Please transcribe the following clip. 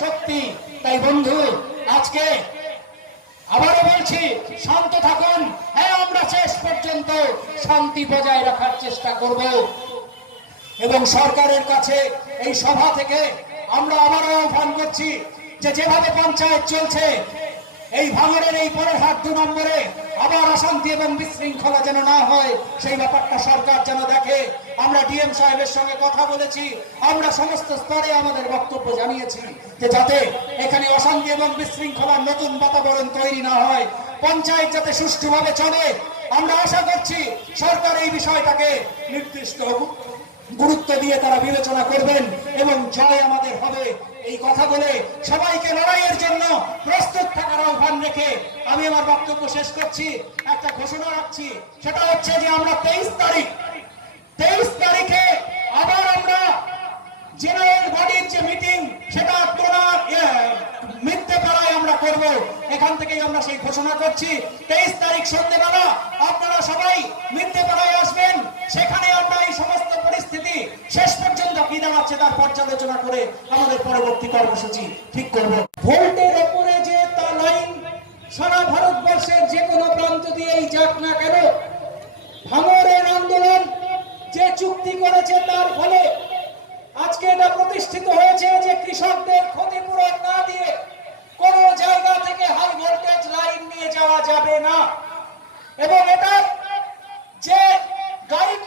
শক্তি। তাই বন্ধু, আজকে আবারও বলছি, শান্ত থাকুন। হ্যাঁ আমরা শেষ পর্যন্ত শান্তি বজায় রাখার চেষ্টা করব। এবং সরকারের কাছে এই সভা থেকে আমরা আবারও আহ্বান করছি যে যেভাবে পঞ্চায়েত চলছে, এই ভাঙরের এই পরের হাত দু নম্বরে আবার অশান্তি এবং বিশৃঙ্খলা যেন না হয়, সেই ব্যাপারটা সরকার যেন দেখে। আমরা ডিএম সাহেবের সঙ্গে কথা বলেছি, আমরা সমস্ত স্তরে আমাদের বক্তব্য জানিয়েছি যে যাতে এখানে অশান্তি এবং বিশৃঙ্খলার নতুন বাতাবরণ তৈরি না হয়, পঞ্চায়েত যাতে সুষ্ঠুভাবে চলে। আমরা আশা করছি সরকার এই বিষয়টাকে নির্দিষ্ট গুরুত্ব দিয়ে তারা বিবেচনা করবেন এবং জয় আমাদের হবে এই কথা বলে সবাইকে লড়াইয়ের জন্য থাকার আহ্বান রেখে আমি আমার বক্তব্য শেষ করছি, একটা ঘোষণা রাখছি। সেটা হচ্ছে যে আমরা তেইশ তারিখ, তেইশ তারিখে আবার আমরা জেনারেল বডির যে মিটিং, সেটা তোলার মিথ্যে পাড়ায় আমরা করব। এখান থেকেই আমরা সেই ঘোষণা করছি। তেইশ তারিখ সন্ধ্যেবেলা আপনারা সবাই মিথ্যে পাড়ায় আসবেন। সেখানে আমরা এই সমস্ত পরিস্থিতি শেষ পর্যন্ত কি দাঁড়াচ্ছে তার পর্যালোচনা করে আমাদের পরবর্তী কর্মসূচি ঠিক করব। ভোল্টের ওপরে যে তা লাইন সারা ভারতবর্ষের যে কোনো প্রান্ত দিয়েই যাক না কেন ভাঙরের আন্দোলন যে চুক্তি করেছে তার ফলে। আজকে এটা প্রতিষ্ঠিত হয়েছে যে কৃষকদের ক্ষতিপূরণ না দিয়ে কোন জায়গা থেকে হাই ভোল্টেজ লাইন নিয়ে যাওয়া যাবে না। এবং এটা যে গাইডলাইন